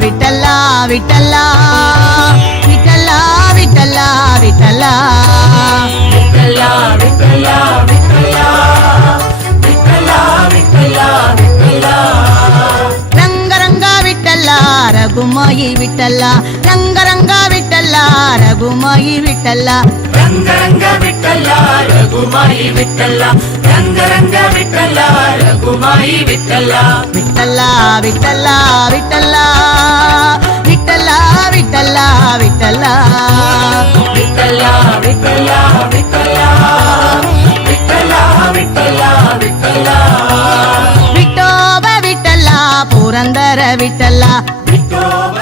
விட்டல்லா விட்டல்லா விட்டல்லா விட்டல்லா விட்டல்லா விட்டல்லா விட்டல்லா விட்டல்லா விட்டல்லா விட்டல்லா விட்டல்லா ರಂಗ ರಂಗ விட்டல்லா Rakhumai விட்டல்லா ರಂಗ ರಂಗ விட்டல்லா Rakhumai விட்டல்லா ರಂಗ ರಂಗ விட்டல்லா Rakhumai விட்டல்லா ರಂಗ ರಂಗ விட்டல்லா Rakhumai விட்டல்லா விட்டல்லா விட்டல்லா விட்டல்லா விட்டல்லா விட்டல்லா விட்டல்லா விட்டல்லா விட்டல்லா விட்டல்லா விட்டல்லா விட்டல்லா விட்டல்லா விட்டோப விட்டல்லா Purandara விட்டல்லா விட்டோப